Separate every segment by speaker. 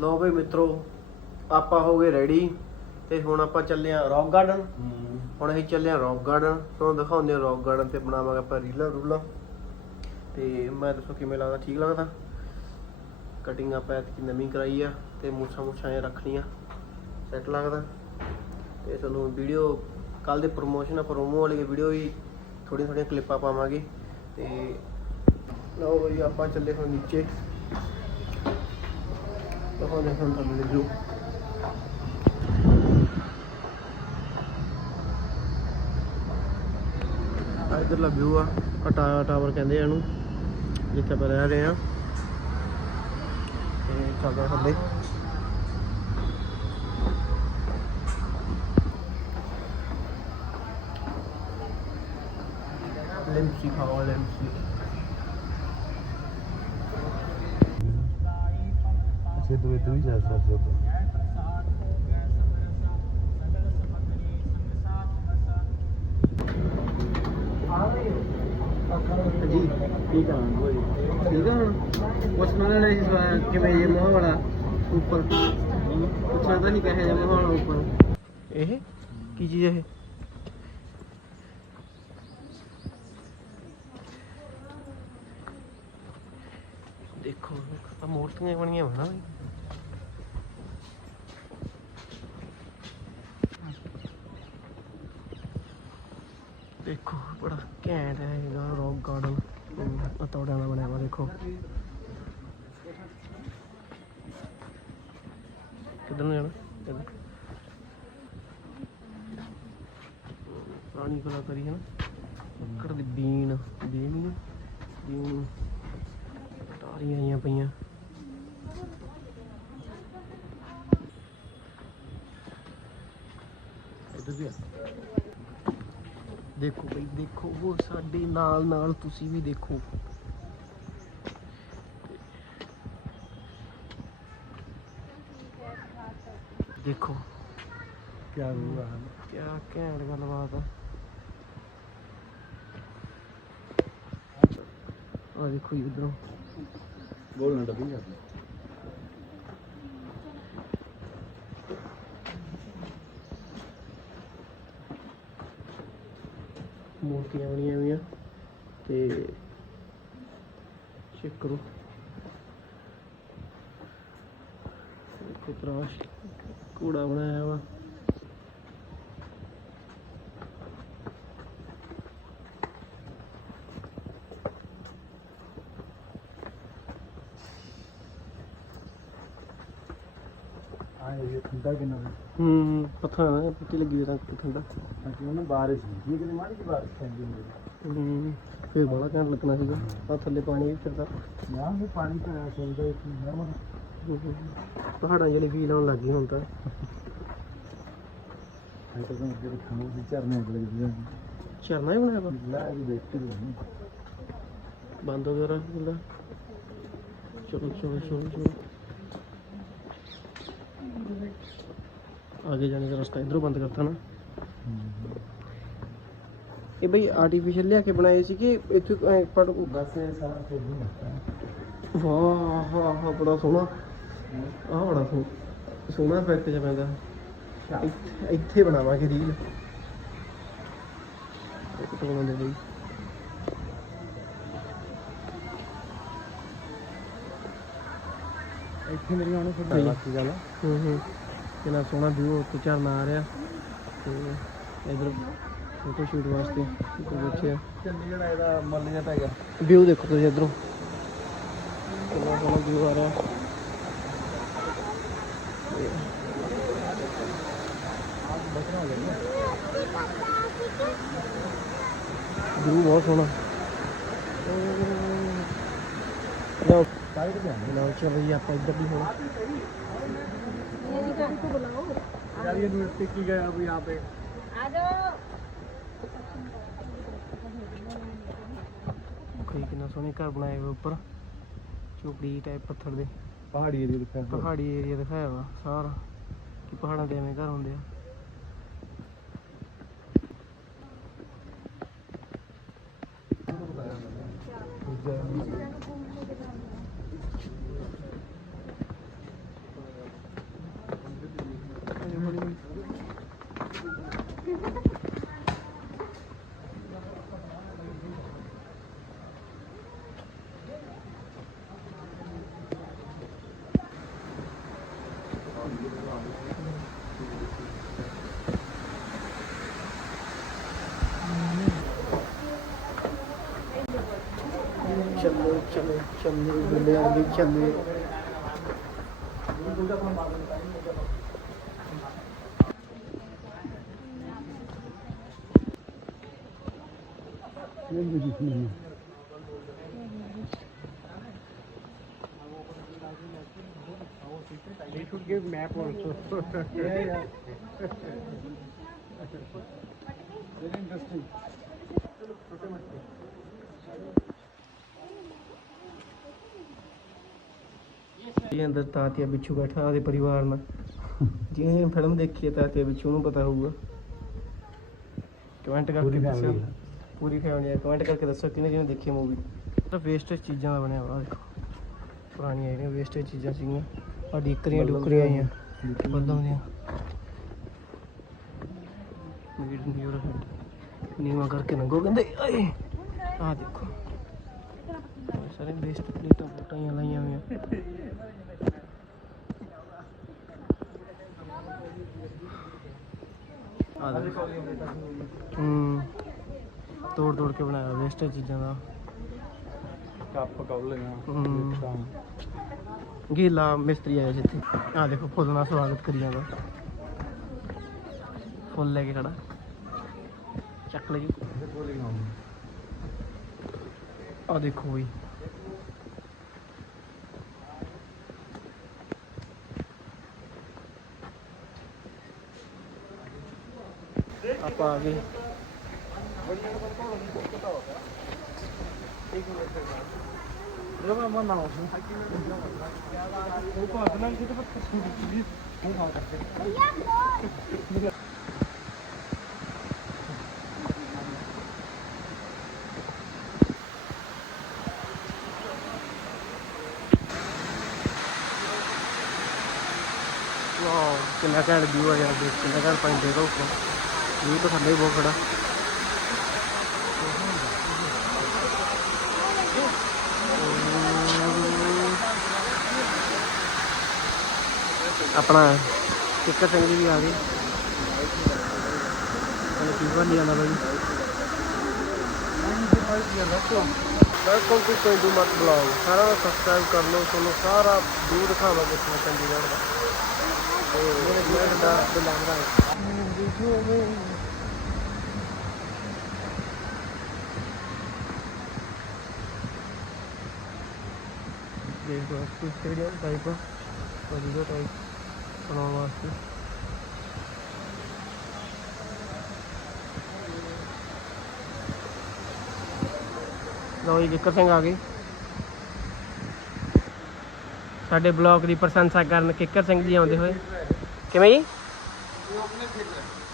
Speaker 1: ਲੋ ਬਈ ਮਿੱਤਰੋ ਆਪਾਂ ਹੋ ਗਏ ਰੈਡੀ ਤੇ ਹੁਣ ਆਪਾਂ ਚੱਲੇ ਆ ਰੌਕ ਗਾਰਡਨ ਹੁਣ ਅਸੀਂ ਚੱਲੇ ਆ ਰੌਕ ਗਾਰਡਨ ਤੁਹਾਨੂੰ ਦਿਖਾਉਂਦੇ ਆ ਰੌਕ ਗਾਰਡਨ ਤੇ ਬਣਾਵਾਂਗੇ ਆਪਾਂ ਰੀਲਾਂ ਰੂਲਾਂ। ਤੇ ਮੈਂ ਦੱਸੋ ਕਿਵੇਂ ਲੱਗਦਾ ਠੀਕ ਲੱਗਦਾ? ਕਟਿੰਗ ਆਪਾਂ ਐਤਕੀ ਨਵੀਂ ਕਰਾਈ ਆ ਤੇ ਮੁੱਛਾਂ ਮੁੱਛਾਂ ਇਹ ਰੱਖਣੀਆਂ। ਸੈੱਟ ਲੱਗਦਾ। ਤੇ ਤੁਹਾਨੂੰ ਵੀਡੀਓ ਕੱਲ ਦੇ ਪ੍ਰੋਮੋਸ਼ਨ ਆ ਪ੍ਰੋਮੋ ਵਾਲੀ ਵੀਡੀਓ ਵੀ ਥੋੜੀਆਂ ਥੋੜੀਆਂ ਕਲਿੱਪਾਂ ਪਾਵਾਂਗੇ। ਤੇ ਲਓ ਬਈ ਆਪਾਂ ਚੱਲੇ ਹੁਣ ਨੀਚੇ। ਦਿਖਾਉਂਦੇ ਹਾਂ ਤੁਹਾਨੂੰ ਲੱਜੂ ਇਧਰਲਾ ਵਿਊ ਆ ਅਟਾ ਟਾਵਰ ਕਹਿੰਦੇ ਆ ਇਹਨੂੰ, ਜਿੱਥੇ ਆਪਾਂ ਰਹਿ ਰਹੇ ਆ ਤੇ ਚੱਲਦਾ ਥੱਲੇ ਲੈਂਸੀ ਖਾਓ ਲੈਂਸੀ
Speaker 2: ਅੱਛੇ ਦੂਏ ਤੂੰ ਹੀ ਜਾ ਸਕਦੇ ਹੋ
Speaker 1: ਜੀ ਠੀਕ ਆ ਠੀਕ ਆ ਹੁਣ ਪੁੱਛਣਾ ਲੈਣਾ ਸੀ ਸਵਾਲ ਕਿਵੇਂ ਜੇ ਮੋਹ ਵਾਲਾ ਉੱਪਰ ਪੁੱਛਣਾ ਤਾਂ ਨਹੀਂ ਕਹੇ ਜੇ ਮੋਹ ਵਾਲਾ ਉੱਪਰ ਇਹ ਕੀ ਚੀਜ਼ ਇਹ ਦੇਖੋ ਆ ਮੂਰਤੀਆਂ ਬਣੀਆਂ ਹੋਣਾ ਬਈ ਦੇਖੋ ਬੜਾ ਘੈਂਟ ਹੈ ਇਹਦਾ ਰੌਕ ਗਾਰਡਨ ਅਤੌੜਿਆਂ ਦਾ ਬਣਿਆ ਵਾ, ਦੇਖੋ। ਕਿੱਧਰ ਨੂੰ ਜਾਣਾ? ਇੱਧਰ। ਪੁਰਾਣੀ ਕਲਾਕਾਰੀ ਹੈ ਨਾ। ਲੱਕੜ ਦੀ ਬੀਨ ਬੀਨ ਬੀਨ ਟਾਰੀਆਂ ਆਈਆਂ ਪਈਆਂ। ਇੱਧਰ ਵੀ ਆ। ਦੇਖੋ ਬਈ ਦੇਖੋ ਉਹ ਸਾਡੇ ਨਾਲ ਨਾਲ ਤੁਸੀਂ ਵੀ ਦੇਖੋ। ਦੇਖੋ।
Speaker 2: ਕੀ ਹੁਆ
Speaker 1: ਕਿਆ ਘੈਂਟ ਗੱਲਬਾਤ ਆ। ਆ ਦੇਖੋ ਇਧਰੋਂ
Speaker 2: ਬੋਲਣਾ ਡੱਬੀ ਜਾ
Speaker 1: ਮੂਰਤੀਆਂ ਬਣੀਆਂ ਹੋਈਆਂ ਤੇ ਚੈੱਕ ਕਰੋ। ਦੇਖੋ ਤਰਾਸ਼ ਕੂੜਾ ਬਣਾਇਆ ਵਾ।
Speaker 2: ਆ ਇਹ ਠੰਡਾ ਕਿੰਨਾ ਹੈ।
Speaker 1: ਨਾ ਪੱਤੀ ਲੱਗੀ ਹੋਈ ਰੰਗ ਠੰਡਾ
Speaker 2: ਕਿ ਉਹਨੂੰ ਬਾਰਿਸ਼ ਹੁੰਦੀ ਹੈ ਕਿ ਮਾੜੀ ਜਿਹੀ ਬਾਰਿਸ਼ ਪੈਂਦੀ ਹੁੰਦੀ
Speaker 1: ਹੂੰ ਫੇਰ ਬੜਾ ਘੈਂਟ ਲੱਗਣਾ ਸੀਗਾ। ਆ ਥੱਲੇ ਪਾਣੀ ਵੀ ਫਿਰਦਾ
Speaker 2: ਨਾ ਉਹ ਪਾਣੀ ਤਾਂ ਚੱਲਦਾ ਇੱਕ ਨਰਮਲ
Speaker 1: ਪਹਾੜਾਂ ਜਿਹੜੀ ਫੀਲ ਆਉਣ ਲੱਗੀ ਹੁਣ ਤਾਂ।
Speaker 2: ਹੈ ਤਾਂ ਜਿਹੜੇ ਖਾਣੋ ਦੀ ਝਰਨੇ
Speaker 1: ਹੀ ਬਣਾਇਆ ਵਾ?
Speaker 2: ਲਾ ਨਹੀਂ
Speaker 1: ਬੰਦ ਹੋ ਗਿਆ ਚਲੋ ਚਲੋ ਚਲੋ ਚਲੋ। ਆਗੇ ਜਾਣੇ ਦਾ ਰਸਤਾ ਇਧਰੋਂ ਬੰਦ ਕਰਤਾ ਨਾ। ਇਹ ਬਈ ਆਰਟੀਫੀਸ਼ੀਅਲ ਲਿਆ ਕੇ ਬਣਾਏ ਸੀ ਕਿ ਇੱਥੇ ਪੜ
Speaker 2: ਬਸ ਇਹ ਸਾਰਾ ਕੁਝ ਨਹੀਂ ਹੁੰਦਾ
Speaker 1: ਵਾਹ ਵਾਹ ਵਾਹ ਬੜਾ ਸੋਹਣਾ। ਆਹ ਬੜਾ ਸੋਹਣਾ ਸੋਹਣਾ ਇਫੈਕਟ ਜਿਹਾ ਪੈਂਦਾ। ਇੱਥੇ- ਬਣਾਵਾਂਗੇ ਰੀਲ ਤੋਂ ਬਣਾਉਂਦੇ ਬਈ
Speaker 2: ਇੱਥੇ ਮੇਰੀ ਉਹਨੇ
Speaker 1: ਸਹੀ।
Speaker 2: ਬਾਕੀ ਗੱਲ
Speaker 1: ਹੂੰ ਹੂੰ। ਕਿੰਨਾ ਸੋਹਣਾ ਵਿਊ ਉੱਤੇ ਝਰਨਾ ਆ ਰਿਹਾ ਤੇ ਇਧਰ ਫੋਟੋ ਸ਼ੂਟ ਵਾਸਤੇ ਬੱਚੇ
Speaker 2: ਚੰਡੀਗੜ੍ਹ ਇਹਦਾ ਮੱਲੀਆਂ ਪੈ ਗਿਆ
Speaker 1: ਵਿਊ ਦੇਖੋ ਤੁਸੀਂ ਇਧਰੋਂ। ਕਿੰਨਾ ਸੋਹਣਾ ਵਿਊ ਆ ਰਿਹਾ। ਵਿਊ ਬਹੁਤ ਸੋਹਣਾ। ਲਓ
Speaker 2: ਸਾਰੇ ਕਿਤੇ ਆਉਂਦੇ
Speaker 1: ਲਓ ਚਲੋ ਜੀ ਆਪਾਂ ਇੱਧਰ ਵੀ ਹੁਣ
Speaker 2: यार ये यूनिवर्सिटी की गया अभी यहाँ पे
Speaker 1: ਕੋਈ ਕਿੰਨਾ ਸੋਹਣੇ ਘਰ ਬਣਾਏ ਹੋਏ ਉੱਪਰ ਝੋਪੜੀ ਟਾਈਪ ਪੱਥਰ ਦੇ
Speaker 2: पहाड़ी एरिया दिखा है
Speaker 1: ਪਹਾੜੀ ਏਰੀਆ ਦਿਖਾਇਆ ਵਾ ਸਾਰਾ ਕਿ ਪਹਾੜਾਂ ਤੇ ਐਵੇਂ ਘਰ ਹੁੰਦੇ ਆ ਚੱਲੇ ਚੱਲੇ ਚੱਲੇ ਗੁੱਲੇ ਆ ਗਏ ਚੱਲੇ
Speaker 2: ਇਹ ਵੀ ਦਿਖ Yeah, yeah. Very interesting.
Speaker 1: ਇਹ ਅੰਦਰ ਤਾਤੀਆ ਬਿੱਛੂ ਬੈਠਾ ਉਹਦੇ ਪਰਿਵਾਰ ਨਾਲ ਜਿਹਨੇ ਫਿਲਮ ਦੇਖੀ ਹੈ ਤਾਤੀਆ ਬਿੱਛੂ ਨੂੰ ਪਤਾ ਹੋਊਗਾ ਕਮੈਂਟ ਕਰਕੇ
Speaker 2: ਹੈ।
Speaker 1: ਪੂਰੀ ਫੈਮਿਲੀ ਹੈ ਕਮੈਂਟ ਕਰਕੇ ਦੱਸੋ ਕਿਹਨੇ ਜਿਹਨੇ ਦੇਖੀ ਮੂਵੀ ਤਾਂ ਵੇਸਟੇਜ ਚੀਜ਼ਾਂ ਦਾ ਬਣਿਆ ਹੋਇਆ ਦੇਖੋ ਪੁਰਾਣੀਆਂ ਜਿਹੜੀਆਂ ਵੇਸਟੇਜ ਚੀਜ਼ਾਂ ਸੀਗੀਆਂ ਆ ਡੀਕਰੀਆਂ ਡੁਕਰੀਆਂ ਆਈਆਂ ਨੀਵਾ ਕਰਕੇ ਨੰਗੋ ਕਹਿੰਦੇ ਆ ਦੇਖੋ ਸਾਰੇ ਪਲੇਟਾਂ ਲਾਈਆਂ ਹੋਈਆਂ ਹੂੰ ਤੋੜ ਤੋੜ ਕੇ ਬਣਾਇਆ ਵੇਸਟ ਚੀਜ਼ਾਂ ਦਾ
Speaker 2: ਕੱਪ ਕੌਲੀਆਂ
Speaker 1: ਹਮ।
Speaker 2: ਪਲੇਟਾਂ
Speaker 1: ਗੀਲਾ ਮਿਸਤਰੀ ਆਇਆ ਜਿੱਥੇ ਆ ਦੇਖੋ ਫੁੱਲ ਨਾਲ ਸਵਾਗਤ ਕਰੀ ਜਾਂਦਾ ਫੁੱਲ ਲੈ ਕੇ ਖੜਾ ਚੱਕ ਲੈ ਜੀ
Speaker 2: ਇਹ ਕੌਲੀਆਂ
Speaker 1: ਆ ਦੇਖੋ ਬਈ ਕਿੰਨਾ ਘੈਂਟ ਵਿਊ ਆ ਯਾਰ ਦੇਖ, ਕਿੰਨਾ ਘੈਂਟ ਪਾਣੀ ਦੇਖੋ ਉੱਪਰ। ਵਿਊ ਤਾਂ ਥੱਲੇ ਬਹੁਤ ਖੜਾ। ਆਪਣਾ ਕਿੱਕਰ ਸਿੰਘ ਜੀ ਵੀ ਆ ਗਏ ਉਹਨੇ ਕੀ ਬਣ ਜਾਂਦਾ ਬਾਈ। ਵੈਲਕਮ ਟੂ ਪਿੰਡੂ ਮਤ ਬਲੌਗ ਸਾਰਾ ਸਬਸਕ੍ਰਾਈਬ ਕਰ ਲਓ ਤੁਹਾਨੂੰ ਸਾਰਾ ਵਿਊ ਦਿਖਾਵਾਂਗੇ ਇੱਥੋਂ ਚੰਡੀਗੜ੍ਹ ਦਾ। ਤੇ ਮੇਰੇ ਦਾ ਦੇਖ ਸਟੇਡੀਅਮ ਟਾਈਪ ਵਧੀਆ ਟਾਈਪ ਬਣਾਉਣ ਵਾਸਤੇ। ਲਓ ਜੀ ਕਿੱਕਰ ਸਿੰਘ ਆ ਗਏ। ਸਾਡੇ ਬਲੌਗ ਦੀ ਪ੍ਰਸ਼ੰਸਾ ਕਰਨ ਕਿੱਕਰ ਸਿੰਘ ਜੀ ਆਉਂਦੇ ਹੋਏ। ਕਿਵੇਂ ਜੀ?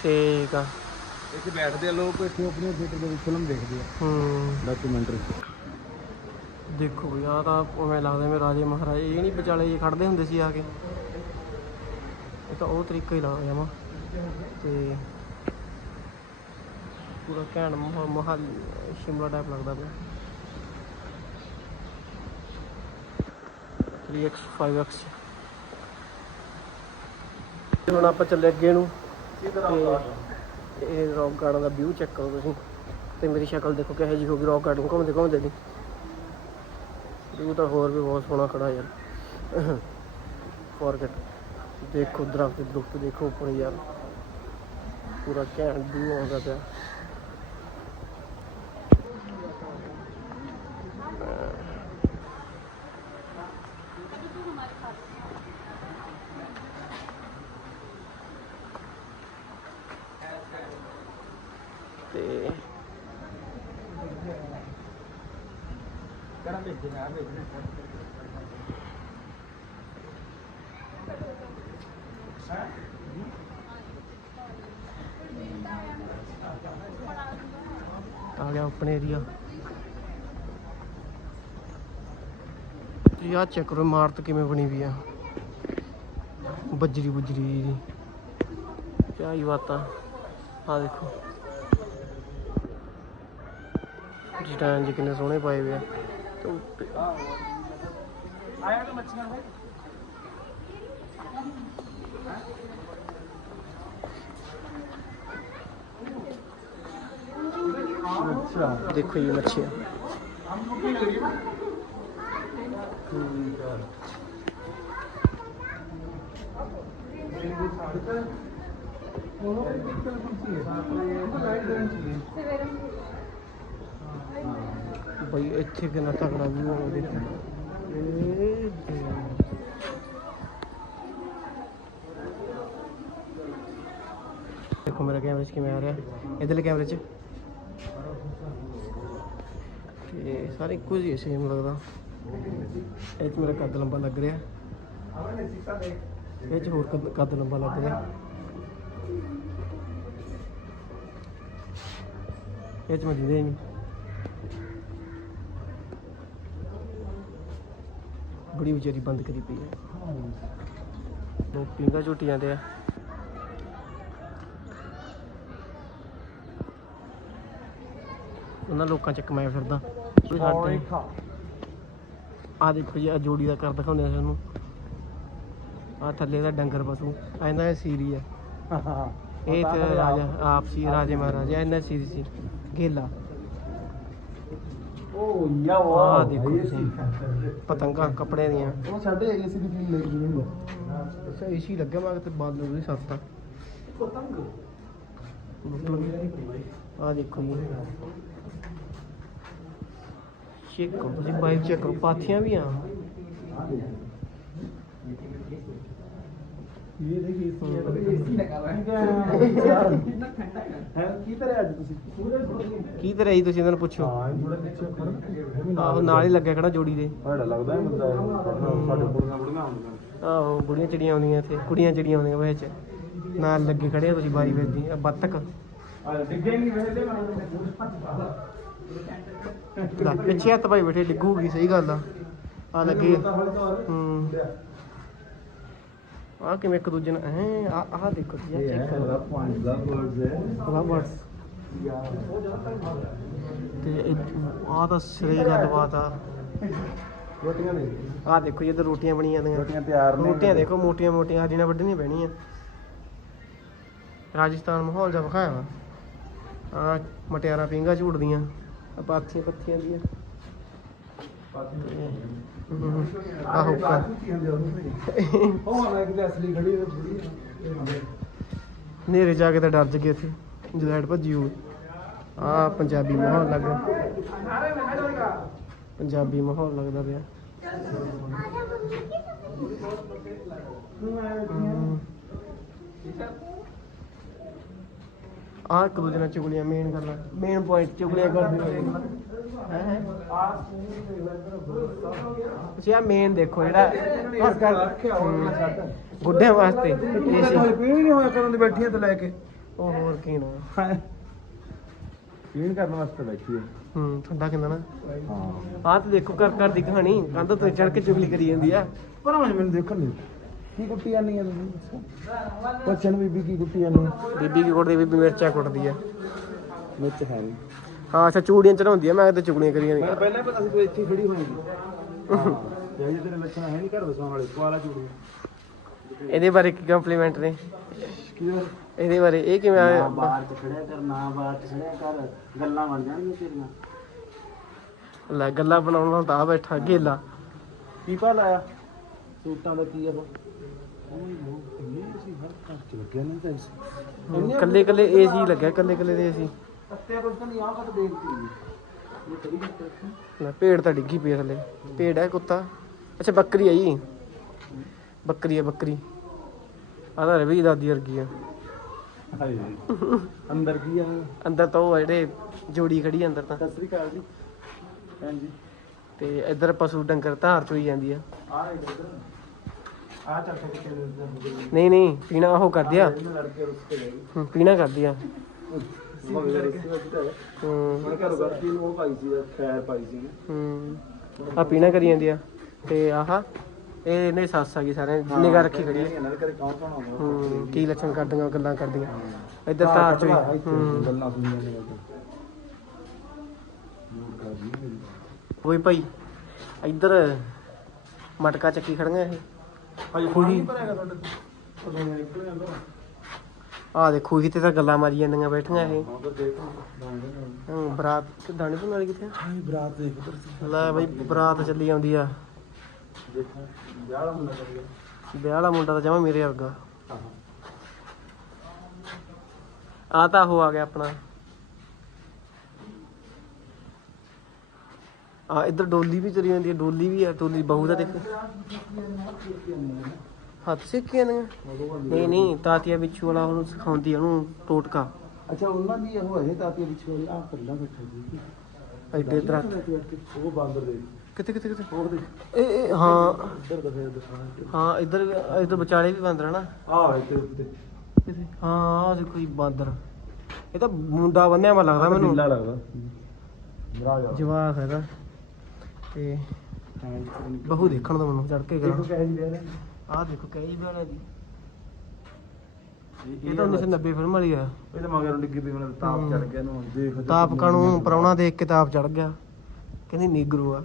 Speaker 1: ਠੀਕ ਆ।
Speaker 2: ਇੱਥੇ ਬੈਠਦੇ ਆ ਲੋਕ ਇੱਥੇ ਆਪਣੇ ਥੀਏਟਰ ਦੇ ਵਿੱਚ ਫਿਲਮ ਦੇਖਦੇ ਆ।
Speaker 1: ਹੂੰ।
Speaker 2: ਡਾਕੂਮੈਂਟਰੀ
Speaker 1: ਦੇਖੋ ਆਹ ਤਾਂ ਉਵੇਂ ਲੱਗਦਾ ਮੈਂ ਰਾਜੇ ਮਹਾਰਾਜੇ ਇਹ ਨਹੀਂ ਵਿਚਾਲੇ ਜੇ ਖੜਦੇ ਹੁੰਦੇ ਸੀ ਆ ਕੇ। ਇਹ ਤਾਂ ਉਹ ਤਰੀਕਾ ਹੀ ਲੱਗਦਾ ਜਮਾ ਤੇ ਪੂਰਾ ਘੈਂਟ ਮੋਹਾਲੀ, ਸ਼ਿਮਲਾ ਟਾਈਪ ਲੱਗਦਾ ਪਿਆ। 3x 5x ਤੇ ਹੁਣ ਆਪਾਂ ਚੱਲੇ ਅੱਗੇ ਨੂੰ। ਤੇ ਇਹ ਰੌਕ ਗਾਰਡਨ ਦਾ ਵਿਊ ਚੈੱਕ ਕਰੋ ਤੁਸੀਂ। ਤੇ ਮੇਰੀ ਸ਼ਕਲ ਦੇਖੋ ਕਿਹੋ ਜਿਹੀ ਹੋ ਗਈ ਰੌਕ ਗਾਰਡਨ ਘੁੰਮਦੇ ਘੁੰਮਦੇ ਦੀ। ਵਿਊ ਤਾਂ ਹੋਰ ਵੀ ਬਹੁਤ ਸੋਹਣਾ ਖੜਾ ਯਾਰ। ਫੋਰਗੇਟ ਦੇਖੋ ਦਰਖਤ ਦਰਖਤ ਦੇਖੋ ਉੱਪਰ ਯਾਰ ਪੂਰਾ ਘੈਂਟ ਵਿਊ ਆਉਂਦਾ ਪਿਆ ਤੇ
Speaker 2: ਕਿਹੜਾ ਭੇਜਦੇ ਆ ਭੇਜਦੇ
Speaker 1: ਆ ਗਿਆ ਓਪਨ ਏਰੀਆ ਜੀ ਆ ਚੈੱਕ ਕਰੋ, ਇਮਾਰਤ ਕਿਵੇਂ ਬਣੀ ਵੀ ਆ। ਬੱਜਰੀ ਬੁਜਰੀ ਦੀ ਕਿਆ ਹੀ ਬਾਤਾਂ ਆ। ਦੇਖੋ। ਜਿਟਾਂ ਜੀ ਕਿੰਨੇ ਸੋਹਣੇ ਪਾਏ ਹੋਏ ਆ।
Speaker 2: ਆਇਆ ਤਾਂ ਮੱਛੀਆਂ ਹੋਏ
Speaker 1: ਦੇਖੋ ਜੀ ਮੱਛੀਆਂ। ਬਈ ਇੱਥੇ ਕਿੰਨਾ ਤਗੜਾ ਵਿਊ ਆ ਦੇਖੋ। ਇਹ ਦੇਖੋ ਮੇਰਾ ਕੈਮਰੇ 'ਚ ਕਿਵੇਂ ਆ ਰਿਹਾ। ਇਧਰਲੇ ਕੈਮਰੇ 'ਚ। ਤੇ ਸਾਰੇ ਇੱਕੋ ਜਿਹੇ ਸੇਮ ਲੱਗਦਾ। ਇਹ 'ਚ ਮੇਰਾ ਕੱਦ ਲੰਬਾ ਲੱਗ ਰਿਹਾ। ਇਹ 'ਚ ਹੋਰ ਕੱਦ- ਕੱਦ ਲੰਬਾ ਲੱਗ ਰਿਹਾ। ਇਹ 'ਚ ਮੈਂ ਦਿੰਦਾ ਹੀ ਨਹੀਂ। ਬੜੀ ਵਿਚਾਰੀ ਬੰਦ ਕਰੀ ਪਈ ਹੈ। ਲੋਕ ਪਿੰਗਾ ਝੁੱਟੀ ਜਾਂਦੇ ਆ। ਉਹਨਾਂ ਲੋਕਾਂ ਚ ਕਮਾਇਆ ਫਿਰਦਾ। ਸਾਡੇ ਆ ਦੇਖੋ ਜੀ ਆ ਜੋੜੀ ਦਾ ਕਰ ਦਿਖਾਉਂਦੇ ਆ ਤੁਹਾਨੂੰ। ਆ ਥੱਲੇ ਦਾ ਡੰਗਰ ਪਸ਼ੂ। ਆ ਇਹਦਾ ਇਹ ਸੀਰੀ ਆ। ਇਹ ਤੇ ਰਾਜਾ ਆਪ ਸੀ ਰਾਜੇ ਮਹਾਰਾਜਾ ਇਹਨਾਂ ਸੀਰੀ ਸੀ। ਗੇਲਾ।
Speaker 2: ਓ ਯਾ
Speaker 1: ਆਹ ਦੇਖੋ ਤੁਸੀਂ। ਪਤੰਗਾਂ ਕੱਪੜੇ ਦੀਆਂ।
Speaker 2: ਉਹ ਸਾਡੇ ਏਸੀ ਦੀ ਫੀਲ ਲੱਗੀ ਨਹੀਂ
Speaker 1: ਅੱਛਾ ਏਸੀ ਲੱਗਿਆ ਮੈਂ ਤੇ ਬਾਦਲ ਵੀ ਸਸਤਾ ਆ। ਦੇਖੋ ਜੀ। ਚੈੱਕ ਕਰੋ ਤੁਸੀਂ ਬਾਈਕ ਚੈੱਕ ਕਰੋ ਪਾਥੀਆਂ ਵੀ ਆ।
Speaker 2: ਇਹ ਦੇਖੀ ਏਸੀ ਲਗਾ ਹੋਇਆ ਹੈ ਕੀ ਤਰ੍ਹਾਂ ਅੱਜ ਤੁਸੀਂ?
Speaker 1: ਕੀ ਤਰ੍ਹਾਂ ਜੀ ਤੁਸੀਂ ਇਹਨਾਂ ਨੂੰ ਪੁੱਛੋ।
Speaker 2: ਹਾਂ ਥੋੜਾ ਪਿੱਛੇ ਖੜ
Speaker 1: ਆਹੋ ਨਾਲ ਹੀ ਲੱਗਿਆ ਖੜਾ ਜੋੜੀ ਦੇ।
Speaker 2: ਬੜਾ ਲੱਗਦਾ ਹੈ ਬੰਦਾ ਇਹ। ਸਾਡੇ ਕੁੜੀਆਂ ਬੁੜੀਆਂ ਹੁੰਦੀਆਂ
Speaker 1: ਆਹੋ ਬੁੜੀਆਂ ਚਿੜੀਆਂ ਆਉਂਦੀਆਂ ਇੱਥੇ ਕੁੜੀਆਂ ਚਿੜੀਆਂ ਆਉਂਦੀਆਂ ਵਿੱਚ ਨਾਲ ਲੱਗੇ ਖੜੇ ਤੁਸੀਂ ਬਾਰੀ ਵੇਦੀ ਆ ਬੱਤਕ
Speaker 2: ਆ ਡਿੱਗੇ ਨਹੀਂ ਵੇਲੇ
Speaker 1: ਲੈ ਪਿੱਛੇ ਹੱਥ ਭਾਈ ਬੈਠੇ ਡਿੱਗੂਗੀ ਸਹੀ ਗੱਲ ਆ। ਆ ਲੱਗੇ। ਹੂੰ। ਆ ਕਿਵੇਂ ਇੱਕ ਦੂਜੇ ਨਾਲ ਹੈ ਆ ਆਹ ਦੇਖੋ ਜੀ
Speaker 2: ਇਹ
Speaker 1: ਚੈੱਕ
Speaker 2: ਉਹਦਾ ਪਾਣੀ ਦਾ ਬਰਡਸ ਹੈ।
Speaker 1: ਕਰੋ ਬਸ ਤੇ ਆ ਤਾਂ ਸਹੀ ਗੱਲਬਾਤ ਆ।
Speaker 2: ਰੋਟੀਆਂ ਦੇ।
Speaker 1: ਆ ਦੇਖੋ ਜੀ ਇੱਧਰ ਰੋਟੀਆਂ ਬਣੀਆਂ ਜਾਂਦੀਆਂ
Speaker 2: ਰੋਟੀਆਂ ਤਿਆਰ ਨੇ।
Speaker 1: ਰੋਟੀਆਂ ਦੇਖੋ ਮੋਟੀਆਂ ਮੋਟੀਆਂ ਨਾਲ ਵੱਢਣੀਆਂ ਪੈਣੀਆਂ। ਰਾਜਸਥਾਨ ਮਾਹੌਲ ਜਿਹਾ ਵਿਖਾਇਆ ਵਾ। ਆ ਮਟਿਆਰਾਂ ਪਿੰਗਾ ਝੂੜਦੀਆਂ ਆ ਪਾਥੀਆਂ ਪੱਥੀਆਂ ਦੀਆਂ। ਹਮ, ਆਹ ਹੁੱਕਾ
Speaker 2: ਉਹ ਮੈਂ ਕਿਤੇ ਅਸਲੀ ਖੜੀ ਹੈ ਥੋੜੀ
Speaker 1: ਨੇਰੇ ਜਾ ਕੇ ਤਾਂ ਡਰ ਜਗੇ ਇੱਥੇ ਜਲੈਟ ਭੱਜੀ ਹੋਈ ਆ ਪੰਜਾਬੀ ਮਾਹੌਲ ਲੱਗ ਪੰਜਾਬੀ ਮਾਹੌਲ ਲੱਗਦਾ ਪਿਆ। ਆ ਇੱਕ ਦੂਜੇ ਨਾਲ ਚੁਗਲੀਆਂ ਮੇਨ ਗੱਲਾਂ ਮੇਨ ਪੁਆਇੰਟ ਚੁਗਲੀਆਂ ਕਰਦੇ ਹੈ ਹੈ ਅੱਛਾ ਮੇਨ ਦੇਖੋ ਜਿਹੜਾ
Speaker 2: ਇਸ ਕਰ ਰੱਖਿਆ ਹੋਇਆ ਛੱਡ
Speaker 1: ਗੁੱਡਿਆਂ ਵਾਸਤੇ।
Speaker 2: ਇਹ
Speaker 1: ਏਸੀ
Speaker 2: ਕੋਈ ਪੀਣ ਨਹੀਂ ਹੋਇਆ ਕਦੋਂ ਦੀ ਬੈਠੀ ਹੈ ਤੇ ਲੈ ਕੇ।
Speaker 1: ਉਹ ਹੋਰ ਕੀ ਨਾ।
Speaker 2: ਪੀਣ ਕਰਨ ਵਾਸਤੇ ਬੈਠੀ ਹੈ
Speaker 1: ਹੂੰ ਠੰਡਾ ਕਿੰਨਾ ਨਾ?
Speaker 2: ਹਾਂ।
Speaker 1: ਆਹ ਤੇ ਦੇਖੋ ਘਰ ਘਰ ਦੀ ਕਹਾਣੀ ਕੰਧ ਤੋਂ ਚੜ ਕੇ ਚੁਗਲੀ ਕਰੀ ਜਾਂਦੀ ਆ।
Speaker 2: ਪਰ ਮੈਨੂੰ ਦੇਖਣ ਨਹੀਂ ਕੀ ਕੁੱਟੀ ਜਾਂਦੀ ਹੈ ਤੁਸੀਂ? ਪੁੱਛਣ ਬੀਬੀ ਕੀ ਕੁੱਟੀ ਜਾਂਦੀ
Speaker 1: ਬੀਬੀ ਕੀ ਕੁੱਟਦੀ ਬੀਬੀ ਮਿਰਚਾਂ ਕੁੱਟਦੀ ਆ।
Speaker 2: ਵਿੱਚ ਹੈ ਨਹੀਂ
Speaker 1: ਹਾਂ ਅੱਛਾ ਚੂੜੀਆਂ ਚੜਾਉਂਦੀ ਆ ਮੈਂ ਤੇ ਚੁਗਲੀਆਂ ਕਰੀ ਜਾਂਦੀ
Speaker 2: ਮੈਂ ਪਹਿਲਾਂ ਹੀ ਪਤਾ ਸੀ ਤੂੰ ਇੱਥੇ ਖੜੀ ਹੋਏਗੀ ਹਾਂ ਜੇ ਤੇਰੇ ਲੱਛਣ ਹੈ ਨਹੀਂ ਘਰ ਵਸਾਉਣ ਵਾਲੇ ਕੁਆਲਾ ਚੂੜੀ
Speaker 1: ਇਹਦੇ ਬਾਰੇ ਕੀ ਕੰਪਲੀਮੈਂਟ ਨੇ? ਇਹਦੇ ਬਾਰੇ ਇਹ ਕਿਵੇਂ
Speaker 3: ਨਾ
Speaker 1: ਆ
Speaker 3: ਬਾਹਰ ਚ ਖੜਿਆ ਕਰ ਨਾ ਬਾਹਰ ਚ ਖੜਿਆ ਕਰ ਗੱਲਾਂ ਬਣ ਜਾਣਗੀਆਂ ਤੇਰੀਆਂ।
Speaker 1: ਲੈ ਗੱਲਾਂ ਬਣਾਉਣ ਨਾਲ ਤਾਂ ਆ ਬੈਠਾ ਗੇਲਾ।
Speaker 2: ਕੀ ਪਾ ਲਾਇਆ? ਸੂਟਾਂ ਦਾ ਕੀ ਆ ਉਹ? ਇੰਨੇ ਸੀ ਹਰ ਘਰ ਚ ਲੱਗਿਆ ਨਹੀਂ ਤਾਂ ਇਸ
Speaker 1: ਕੱਲੇ ਕੱਲੇ ਏਸੀ ਲੱਗਿਆ ਕੱਲੇ ਕੱਲੇ ਦੇ ਏਸੀ
Speaker 2: ਪੱਤੇ ਕੁਝ ਤਾਂ ਨਹੀਂ ਆਹ ਕੱਟ ਦੇਖਦੀ ਇਹ ਕਰੀ
Speaker 1: ਲੈ ਭੇਡ ਤਾਂ ਡਿੱਗੀ ਪਈ ਆ ਥੱਲੇ। ਭੇਡ ਹੈ ਕੁੱਤਾ। ਅੱਛਾ ਬੱਕਰੀ ਆ ਜੀ। ਬੱਕਰੀ ਆ ਬੱਕਰੀ। ਆਹ ਤਾਂ ਰਵੀ ਦਾਦੀ ਵਰਗੀ ਆ।
Speaker 2: ਹਾਏ ਅੰਦਰ ਕੀ ਆ?
Speaker 1: ਅੰਦਰ ਤਾਂ ਉਹ ਆ ਜਿਹੜੇ ਜੋੜੀ ਖੜੀ ਆ ਅੰਦਰ ਤਾਂ।
Speaker 2: ਸਤਿ ਸ੍ਰੀ ਅਕਾਲ ਜੀ। ਹਾਂਜੀ
Speaker 1: ਤੇ ਇੱਧਰ ਪਸ਼ੂ ਡੰਗਰ ਧਾਰ ਚੋਈ ਜਾਂਦੀ ਆ।
Speaker 2: ਆ ਇਧਰ। ਆ ਚੱਲ ਕੇ ਕਿਤੇ
Speaker 1: ਨਹੀਂ ਨਹੀਂ ਪੀਣਾ ਉਹ ਕਰਦੀ ਆ।
Speaker 2: ਇਹਨਾਂ ਲੜ ਕੇ ਰੁੱਸ ਕੇ ਗਈ
Speaker 1: ਹੂੰ, ਪੀਣਾ ਕਰਦੀ ਆ।
Speaker 2: ਮਗਰ ਰੁੱਸ ਕੇ
Speaker 1: ਹੂੰ
Speaker 2: ਮੈਂ ਘਰੋਂ ਕਰਦੀ ਨੂੰ ਉਹ ਪਾਈ ਸੀ ਖੈਰ ਪਾਈ ਸੀ
Speaker 1: ਹੂੰ ਆ ਪੀਣਾ ਕਰੀ ਜਾਂਦੀ ਆ। ਤੇ ਆਹ ਇਹ ਇਹਨੇ ਸੱਸ ਆ ਗਈ ਸਾਰੇ ਨਿਗਾਹ ਰੱਖੀ ਖੜੀ ਆ।
Speaker 2: ਇਹਨਾਂ ਦੇ ਘਰੇ ਕੌਣ ਕੌਣ ਆਉਂਦਾ?
Speaker 1: ਹੂੰ ਕੀ ਲੱਛਣ ਕਰਦੀਆਂ ਗੱਲਾਂ ਕਰਦੀਆਂ। ਇੱਧਰ ਧਾਰ ਚੋਈ ਹੂੰ।
Speaker 2: ਗੱਲਾਂ ਸੁਣੀਆਂ ਨੇ ਮੂਡ ਕਰਦੀ ਮੇਰੀ।
Speaker 1: ਓਏ ਭਾਈ ਇੱਧਰ ਮਟਕਾ ਚੱਕੀ ਖੜੀਆਂ ਇਹ।
Speaker 2: ਹਜੇ ਤੁਹਾਡੇ ਤੋਂ ਨਿਕਲ ਜਾਂਦਾ।
Speaker 1: ਆ ਦੇਖੋ ਇਹ ਤੇ ਗੱਲਾਂ ਮਾਰੀ ਜਾਂਦੀਆਂ ਬੈਠੀਆਂ ਇਹ।
Speaker 2: ਦੇਖ
Speaker 1: ਹੂੰ ਬਰਾਤ ਤੇ ਦਾਣੇ ਤੋਂ ਨਾਲ ਕਿੱਥੇ ਆ?
Speaker 2: ਹਾਂ ਬਰਾਤ ਦੇਖ ਉਧਰ
Speaker 1: ਲੈ ਬਈ ਬਰਾਤ ਚੱਲੀ ਆਉਂਦੀ ਆ।
Speaker 2: ਦੇਖਾਂ ਵਿਆਹ ਵਾਲਾ ਮੁੰਡਾ ਕਰੀਏ
Speaker 1: ਵਿਆਹ ਵਾਲਾ ਮੁੰਡਾ ਤਾਂ ਜਮਾ ਮੇਰੇ ਵਰਗਾ। ਆ ਤਾਂ ਉਹ ਆ ਗਿਆ ਆਪਣਾ। ਆ ਇੱਧਰ ਡੋਲੀ ਵੀ ਚਲੀ ਜਾਂਦੀ ਹੈ ਡੋਲੀ ਵੀ ਆ ਡੋਲੀ ਬਹੂ ਦਾ ਦੇਖ। ਹੱਥ ਸਿੱਕੀਆਂ ਨੇ। ਨਹੀਂ ਨਹੀਂ ਤਾਤੀਆ ਬਿੱਛੂ ਵਾਲਾ ਉਹਨੂੰ ਸਿਖਾਉਂਦੀ ਉਹਨੂੰ ਟੋਟਕਾ।
Speaker 2: ਅੱਛਾ ਉਹਨਾਂ ਦੀ ਉਹ ਹੈ ਤਾਤੀ ਪਿੱਛੇ ਆ ਪੱਲਾ ਬੈਠਾ ਜੀ।
Speaker 1: ਐਡੇ ਦਰਖਤ।
Speaker 2: ਉਹ ਬਾਂਦਰ ਦੇ।
Speaker 1: ਕਿੱਥੇ ਕਿੱਥੇ ਕਿੱਥੇ?
Speaker 2: ਉਹ ਦੇ
Speaker 1: ਇਹ ਇਹ ਹਾਂ।
Speaker 2: ਇੱਧਰ ਦਾ ਫੇਰ ਦਿਖਾਣਾ
Speaker 1: ਹਾਂ ਇੱਧਰ ਇੱਧਰ ਵਿਚਾਲੇ ਵੀ ਬਾਂਦਰ ਆ ਨਾ
Speaker 2: ਆ ਇੱਥੇ ਉੱਤੇ।
Speaker 1: ਕਿੱਥੇ? ਹਾਂ ਆ ਦੇਖੋ ਜੀ ਬਾਂਦਰ ਇਹ ਤਾਂ ਮੁੰਡਾ ਬੰਨਿਆ ਲੱਗਦਾ ਮੈਨੂੰ।
Speaker 2: ਲੱਗਦਾ।
Speaker 1: ਜਵਾਕ ਹੈਗਾ। ਤੇ ਬਹੂ ਦੇਖਣ ਦਾ ਮੈਨੂੰ ਚੜ ਕੇ
Speaker 2: ਦੇਖੋ
Speaker 1: ਕਰਾਂ
Speaker 2: ਕਹੇ ਜੀ
Speaker 1: ਆਹ ਦੇਖੋ ਕਈ ਬਿਆਣਾ ਦੀ। ਇਹ ਤਾਂ 1990 ਫਿਲਮ ਵਾਲੀ ਆ।
Speaker 2: ਇਹ ਤਾਂ ਮਗਰ ਡਿੱਗੀ ਪਈ ਮੈਨੂੰ ਤਾਪ ਚੜ ਗਿਆ ਇਹਨੂੰ ਦੇਖ ਤੇ
Speaker 1: ਤਾਪ ਕਾਣੂ ਪਰਾਉਣਾ ਦੇਖ ਕੇ ਤਾਪ ਚੜ ਗਿਆ। ਕਹਿੰਦੀ ਨੀਗਰੂ ਆ।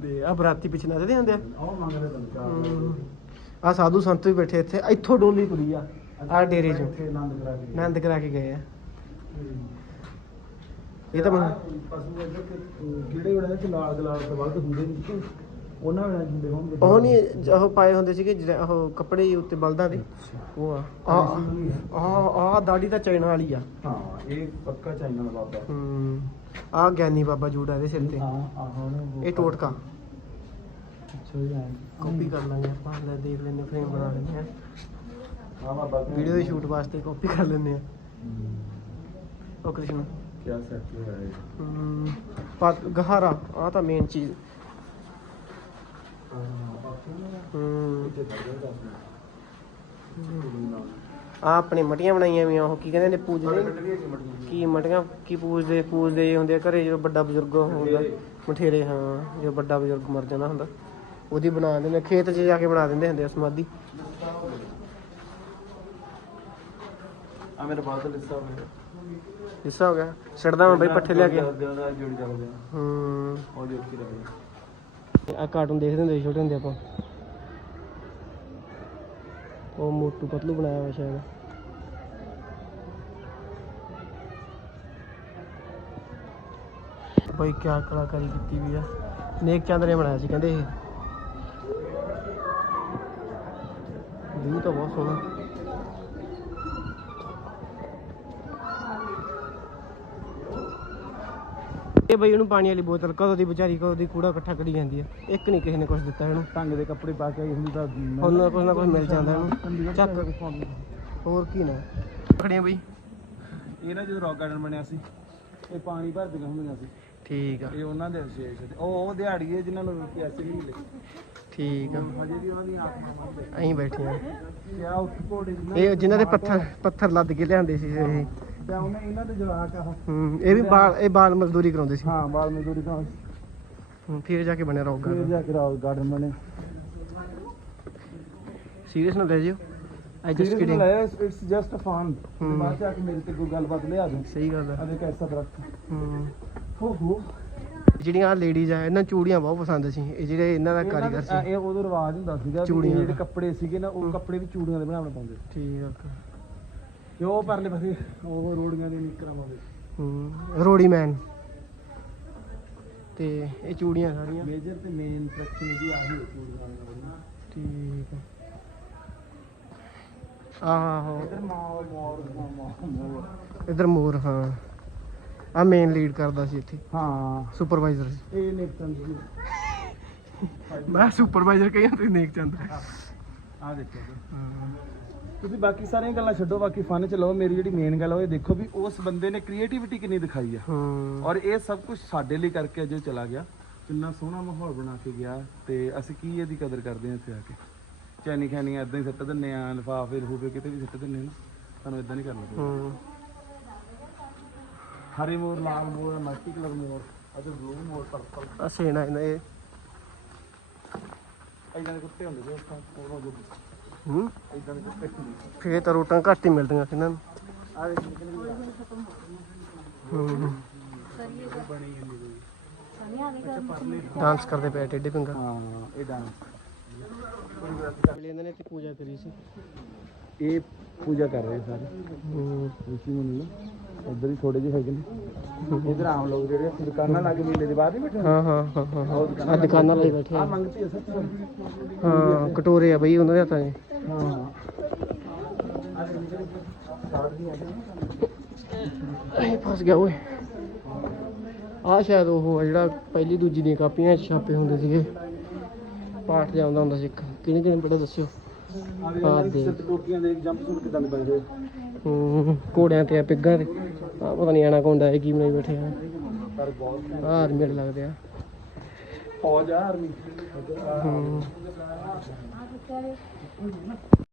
Speaker 1: ਦੇ ਆ ਬਰਾਤੀ ਪਿੱਛੇ ਨੱਚਦੇ ਹੁੰਦੇ? ਆ
Speaker 2: ਆਹ ਮੰਗਦੇ ਤਾਂ
Speaker 1: ਆ ਸਾਧੂ ਸੰਤ ਵੀ ਬੈਠੇ ਇੱਥੇ। ਇੱਥੋਂ ਡੋਲੀ ਤੁਰੀ ਆ ਆ ਡੇਰੇ ਚੋਂ।
Speaker 2: ਇੱਥੇ ਆਨੰਦ ਕਰਾ ਕੇ
Speaker 1: ਆਨੰਦ ਕਰਾ ਕੇ ਗਏ ਆ। ਇਹ ਤਾਂ ਮੈਨੂੰ
Speaker 2: ਪਸ਼ੂ ਇੱਧਰ ਕਿ ਕਿਹੜੇ ਵੇਲੇ ਚ ਲਾਲ ਗਲਾਲ ਤੋਂ ਵੱਧ ਹੁੰਦੇ ਨੇ। ਕਿ ਉਹਨਾਂ ਵੇਲੇ ਹੁੰਦੇ ਹੋਣਗੇ
Speaker 1: ਉਹ ਨਹੀਂ ਉਹ ਪਾਏ ਹੁੰਦੇ ਸੀਗੇ ਜਿਹੜੇ ਉਹ ਕੱਪੜੇ ਜਿਹੇ ਉੱਤੇ ਬਲਦਾਂ ਦੇ। ਉਹ ਆ। ਆ ਆ ਆ ਦਾੜੀ ਤਾਂ ਚਾਈਨਾ ਵਾਲੀ ਆ।
Speaker 2: ਹਾਂ ਇਹ ਪੱਕਾ ਚਾਈਨਾ ਦਾ ਬਾਬਾ।
Speaker 1: ਹੂੰ। ਆ ਗਿਆਨੀ ਬਾਬਾ ਜੂੜਾ ਦੇ ਸਿਰ ਤੇ।
Speaker 2: ਹਾਂ ਆਹ ਉਹਨੇ
Speaker 1: ਇਹ ਟੋਟਕਾ।
Speaker 2: ਅੱਛਾ ਜੀ ਹਾਂ
Speaker 1: ਕਾਪੀ ਕਰ ਲਾਂਗੇ ਆਪਾਂ ਲੈ ਦੇਖ ਲੈਂਦੇ ਫਰੇਮ ਬਣਾ ਲੈਂਦੇ ਆ।
Speaker 2: ਹਾਂ ਬਾਬਾ।
Speaker 1: ਵੀਡੀਓ ਦੇ ਸ਼ੂਟ ਵਾਸਤੇ ਕਾਪੀ ਕਰ ਲੈਂਦੇ ਆ। ਉਹ ਕ੍ਰਿਸ਼ਨ
Speaker 2: ਕੀ ਸੈਟ ਹੋਇਆ ਹੈ
Speaker 1: ਹੂੰ ਪੱਗ ਗਹਾਰਾ ਆ ਤਾਂ ਮੇਨ ਚੀਜ਼। ਹੂੰ ਆ ਆਪਣੇ ਮਟੀਆਂ ਬਣਾਈਆਂ ਵੀ ਉਹ ਕੀ ਕਹਿੰਦੇ ਨੇ ਪੂਜਦੇ ਕੀ ਮਟੀਆਂ? ਕੀ ਪੂਜਦੇ ਪੂਜਦੇ ਹੁੰਦੇ ਆ ਘਰੇ ਜਦੋਂ ਵੱਡਾ ਬਜ਼ੁਰਗ ਹੁੰਦਾ। ਮਠੇਰੇ। ਹਾਂ ਜਦੋਂ ਵੱਡਾ ਬਜ਼ੁਰਗ ਮਰ ਜਾਂਦਾ ਹੁੰਦਾ। ਉਹਦੀ ਬਣਾ ਦਿੰਦੇ ਆ, ਖੇਤ 'ਚ ਜਾ ਕੇ ਬਣਾ ਦਿੰਦੇ ਹੁੰਦੇ ਆ ਸਮਾਧੀ।
Speaker 2: ਆ ਮੇਰੇ ਬਾਲ ਦਾ ਲਿਸਾ ਹੋ ਗਿਆ
Speaker 1: ਹਿੱਸਾ ਹੋ ਗਿਆ। ਛੱਡਦਾ ਮੈਂ ਬਈ ਪੱਠੇ ਲਿਆ ਕੇ।
Speaker 2: ਜੁੜੀ ਚੱਲਦੇ ਆ
Speaker 1: ਹੂੰ।
Speaker 2: ਉਹ ਦੇਖੀ ਰਹੇ
Speaker 1: ਆ ਕਾਰਟੂਨ ਦੇਖਦੇ ਹੁੰਦੇ ਸੀ ਛੋਟੇ ਹੁੰਦੇ ਆਪਾਂ। ਉਹ ਮੋਟੂ ਪਤਲੂ ਬਣਾਇਆ ਹੋਇਆ ਸ਼ਾਇਦ। ਬਈ ਕੀ ਕਲਾਕਾਰੀ ਕੀਤੀ ਵੀ ਆ। ਨੇਕ ਚੰਦ ਨੇ ਬਣਾਇਆ ਸੀ ਕਹਿੰਦੇ ਇਹ। ਵਿਊ ਤਾਂ ਬਹੁਤ ਸੋਹਣਾ। ਇਹ ਬਈ ਉਹਨੂੰ ਪਾਣੀ ਵਾਲੀ ਬੋਤਲ ਕਦੋਂ ਦੀ ਵਿਚਾਰੀ ਕਦੋਂ ਦੀ ਕੂੜਾ ਇਕੱਠਾ ਕਰੀ ਜਾਂਦੀ ਆ। ਇੱਕ ਨਹੀਂ ਕਿਸੇ ਨੇ ਕੁਝ ਦਿੱਤਾ ਇਹਨੂੰ।
Speaker 2: ਢੰਗ ਦੇ ਕੱਪੜੇ ਪਾ ਕੇ ਆਈ ਹੁੰਦੀ ਤਾਂ
Speaker 1: ਹੁਣ ਨਾ ਕੁਝ ਨਾ ਕੁਝ ਮਿਲ ਜਾਂਦਾ ਇਹਨੂੰ। ਚੱਕ। ਹੋਰ ਕੀ ਨਾ। ਖੜੀਆਂ ਬਈ।
Speaker 2: ਇਹ ਨਾ ਜਦੋਂ ਰੌਕ ਗਾਰਡਨ ਬਣਿਆ ਸੀ ਇਹ ਪਾਣੀ ਭਰਦੀਆਂ ਹੁੰਦੀਆਂ ਸੀ।
Speaker 1: ਠੀਕ ਆ।
Speaker 2: ਇਹ ਉਹਨਾਂ ਦੇ ਵਿਸ਼ੇਸ਼ ਉਹ ਉਹ ਦਿਹਾੜੀਏ ਜਿਨ੍ਹਾਂ ਨੂੰ ਪੈਸੇ ਨਹੀਂ ਮਿਲੇ।
Speaker 1: ਠੀਕ ਆ।
Speaker 2: ਹਜੇ ਵੀ ਉਹਨਾਂ ਦੀਆਂ ਆਤਮਾਵਾਂ ਨੇ
Speaker 1: ਐਂ ਬੈਠੇ ਆ
Speaker 2: ਕਿਆ ਉੱਠ ਘੋੜੇ ਜਿਨ੍ਹਾਂ
Speaker 1: ਇਹ ਜਿਨ੍ਹਾਂ ਦੇ ਪੱਥਰ ਪੱਥਰ ਲੱਦ ਕੇ ਲਿਆਂਦੇ ਸੀ ਇਹ।
Speaker 2: ਤੇ ਉਹਨੇ ਇਹਨਾਂ ਦੇ ਜਵਾਕ ਆ।
Speaker 1: ਹੂੰ ਇਹ ਵੀ ਬਾਲ ਇਹ ਬਾਲ ਮਜ਼ਦੂਰੀ ਕਰਾਉਂਦੇ ਸੀ।
Speaker 2: ਹਾਂ ਬਾਲ ਮਜ਼ਦੂਰੀ ਤੋਂ
Speaker 1: ਹੂੰ, ਫਿਰ ਜਾ ਕੇ ਬਣਿਆ ਰੌਕ
Speaker 2: ਫਿਰ ਜਾ ਕੇ ਰੌਕ ਗਾਰਡਨ ਬਣੇ।
Speaker 1: ਸੀਰੀਅਸ ਨਾ ਲੈ ਜਿਓ। ਆਈ ਜਸਟ ਕਿਡਿੰਗ
Speaker 2: ਲਾਇਆ ਇਟਸ ਜਸਟ ਫਨ
Speaker 1: ਹੂੰ।
Speaker 2: ਬਾਅਦ ਚ ਆ ਕੇ ਮੇਰੇ ਤੇ ਕੋਈ ਗੱਲਬਾਤ ਲਿਆ ਦੂੰ।
Speaker 1: ਸਹੀ ਗੱਲ ਆ।
Speaker 2: ਅਦੇ ਕੈਸਾ ਦਰਖਤ
Speaker 1: ਹੂੰ।
Speaker 2: ਹੋ ਹੋ।
Speaker 1: ਜਿਹੜੀਆਂ ਲੇਡੀਜ਼ ਆ ਇਹਨਾਂ ਨੂੰ ਚੂੜੀਆਂ ਬਹੁਤ ਪਸੰਦ ਸੀ। ਇਹ ਜਿਹੜੇ ਇਹਨਾਂ ਦਾ ਕਾਰੀਗਰ ਸੀ।
Speaker 2: ਇਹ ਉਦੋਂ ਰਿਵਾਜ ਹੁੰਦਾ ਸੀਗਾ ਵੀ
Speaker 1: ਚੂੜੀਆਂ
Speaker 2: ਜਿਹੜੇ
Speaker 1: ਦਾ।
Speaker 2: ਕੱਪੜੇ ਸੀਗੇ ਨਾ ਉਹ ਕੱਪੜੇ ਵੀ ਚੂੜੀਆਂ ਦੇ ਬਣਾਉਣੇ ਪਾਉਂਦੇ
Speaker 1: ਠੀਕ ਆ।
Speaker 2: ਉਹ ਪਰਲੇ ਪਾਸੇ ਉਹ ਰੋੜੀਆਂ ਦੇ ਨਿਕਰਾਂ ਪਾਉਂਦੇ
Speaker 1: ਹੂੰ ਰੋੜੀ ਮੈਨ ਤੇ ਇਹ ਚੂੜੀਆਂ ਸਾਰੀਆਂ।
Speaker 2: ਮੇਜਰ ਤੇ ਮੇਨ ਸੈਕਸ਼ਨ ਦੀ ਆਹੀ ਹੈ ਚੂੜੀਆਂ ਵਾਲੀਆਂ
Speaker 1: ਠੀਕ ਆ। ਆਹੋ।
Speaker 2: ਇਧਰ ਮਾਰ ਮਾਰ ਮਾਰ ਮਾਰ
Speaker 1: ਇਧਰ ਮੋਰ ਹਾਂ। ਆ ਮੇਨ ਲੀਡ ਕਰਦਾ ਸੀ ਇੱਥੇ।
Speaker 2: ਹਾਂ।
Speaker 1: ਸੁਪਰਵਾਈਜ਼ਰ
Speaker 2: ਇਹ ਨਿਕਤਨ ਜੀ।
Speaker 1: ਮੈਂ ਸੁਪਰਵਾਈਜ਼ਰ ਕਹੀਆਂ ਤੁਸੀਂ ਨੇਕ ਚੰਦ
Speaker 2: ਆ ਦੇਖੋ ਜੀ। ਤੁਸੀਂ ਬਾਕੀ ਸਾਰੀਆਂ ਗੱਲਾਂ ਛੱਡੋ ਬਾਕੀ ਫਨ ਚ ਲਓ। ਮੇਰੀ ਜਿਹੜੀ ਮੇਨ ਗੱਲ ਆ ਉਹ ਇਹ ਦੇਖੋ ਵੀ ਉਸ ਬੰਦੇ ਨੇ ਕ੍ਰੀਏਟੀਵਿਟੀ ਕਿੰਨੀ ਦਿਖਾਈ ਆ।
Speaker 1: ਹੂੰ।
Speaker 2: ਔਰ ਇਹ ਸਭ ਕੁਝ ਸਾਡੇ ਲਈ ਕਰਕੇ ਅਜੇ ਚਲਾ ਗਿਆ। ਕਿੰਨਾ ਸੋਹਣਾ ਮਾਹੌਲ ਬਣਾ ਕੇ ਗਿਆ ਤੇ ਅਸੀਂ ਕੀ ਇਹਦੀ ਕਦਰ ਕਰਦੇ ਹਾਂ ਇੱਥੇ ਆ ਕੇ? ਚੈਨੀ ਖੈਨੀਆਂ ਇਦਾਂ ਹੀ ਸੱਟ ਦਿੰਨੇ ਆ ਲਿਫਾਫੇ ਲਫੂਫੇ ਕਿਤੇ ਵੀ ਸੱਟ ਦਿੰਨੇ ਨਾ ਸਾਨੂੰ ਇਦਾਂ ਨਹੀਂ ਕਰਨਾ ਚਾਹੀਦਾ ਹਰੇ ਮੋਰ ਲਾਲ ਮੋਰ ਮਲਟੀ ਕਲਰ ਮੋਰ ਅਤੇ ਬਲੂ ਮੋਰ ਪਰਪਲ
Speaker 1: ਆ ਸੇਨਾ ਇਹਨਾਂ ਇਹ
Speaker 2: ਇਦਾਂ ਦੇ ਕੁੱਤੇ ਹੁੰਦੇ ਸੀ ਉਸ ਤੋਂ ਉਦੋਂ ਜੋ
Speaker 1: ਹੂੰ?
Speaker 2: ਇਦਾਂ ਦੇ
Speaker 1: ਫੇਰ ਤਾਂ ਰੋਟਾਂ ਘੱਟ ਹੀ ਮਿਲਦੀਆਂ ਸੀ ਇਹਨਾਂ ਨੂੰ।
Speaker 2: ਆ ਦੇਖ ਨਿਕਲ
Speaker 1: ਹੂੰ।
Speaker 2: ਬਣੀ ਜਾਂਦੀ ਕੋਈ
Speaker 1: ਡਾਂਸ ਕਰਦੇ ਪਏ ਟੇਡੇ ਪਿੰਗਾ।
Speaker 2: ਹਾਂ ਇਹ ਡਾਂਸ
Speaker 1: ਇਹਨਾਂ ਨੇ ਤੇ ਪੂਜਾ ਕਰੀ ਸੀ।
Speaker 2: ਇਹ ਪੂਜਾ ਕਰ ਰਹੇ ਸਾਰੇ। ਮੁਨੀ ਉਧਰ ਹੀ ਥੋੜੇ ਜਿਹੇ ਹੈਗੇ ਨੇ। ਇਧਰ ਆਮ ਲੋਕ ਜਿਹੜੇ ਇੱਥੇ ਦੁਕਾਨਾਂ ਲਾ ਕੇ ਮੇਲੇ ਦੇ ਬਾਹਰ ਨਹੀਂ ਬੈਠੇ
Speaker 1: ਹਾਂ ਹਾਂ ਹਾਂ ਹਾਂ ਆ ਦੁਕਾਨਾਂ ਲਈ ਬੈਠੇ
Speaker 2: ਆ।
Speaker 1: ਆ
Speaker 2: ਮੰਗਤੀ ਹੈ ਸੱਚ
Speaker 1: ਹਾਂ ਕਟੋਰੇ ਆ ਬਈ ਉਹਨਾਂ ਦੇ ਹੱਥਾਂ 'ਚ
Speaker 2: ਹਾਂ।
Speaker 1: ਇਹ ਫਸ ਗਿਆ ਓਏ। ਆ ਸ਼ਾਇਦ ਉਹ ਜਿਹੜਾ ਪਹਿਲੀ ਦੂਜੀ ਦੀਆਂ ਕਾਪੀਆਂ ਛਾਪੇ ਹੁੰਦੇ ਸੀਗੇ। ਪਾਠ ਜਾਂਦਾ ਹੁੰਦਾ ਸੀ ਇੱਕ। ਕਿਹਨੇ ਕਿਹਨੇ ਪੜ੍ਹਿਆ ਦੱਸਿਓ। ਆ ਦੇ
Speaker 2: ਸੱਤ ਟੋਪੀਆਂ ਦੇ ਜੰਪ ਸੂਟ ਕਿਦਾਂ ਦੇ ਬਣ ਰਹੇ
Speaker 1: ਹੂੰ ਘੋੜਿਆਂ ਤੇ ਆ ਪਿੱਗਾਂ ਤੇ ਆ ਪਤਾ ਨਹੀਂ ਆਣਾ ਕੋਂਡਾ ਇਹ ਕੀ ਬਣਾਈ ਬੈਠੇ ਆ।
Speaker 2: ਪਰ ਬਹੁਤ
Speaker 1: ਆਰਮੀ ਲੱਗਦੇ ਆ।
Speaker 2: ਫੌਜ ਆ ਆਰਮੀ
Speaker 1: ਹੂੰ।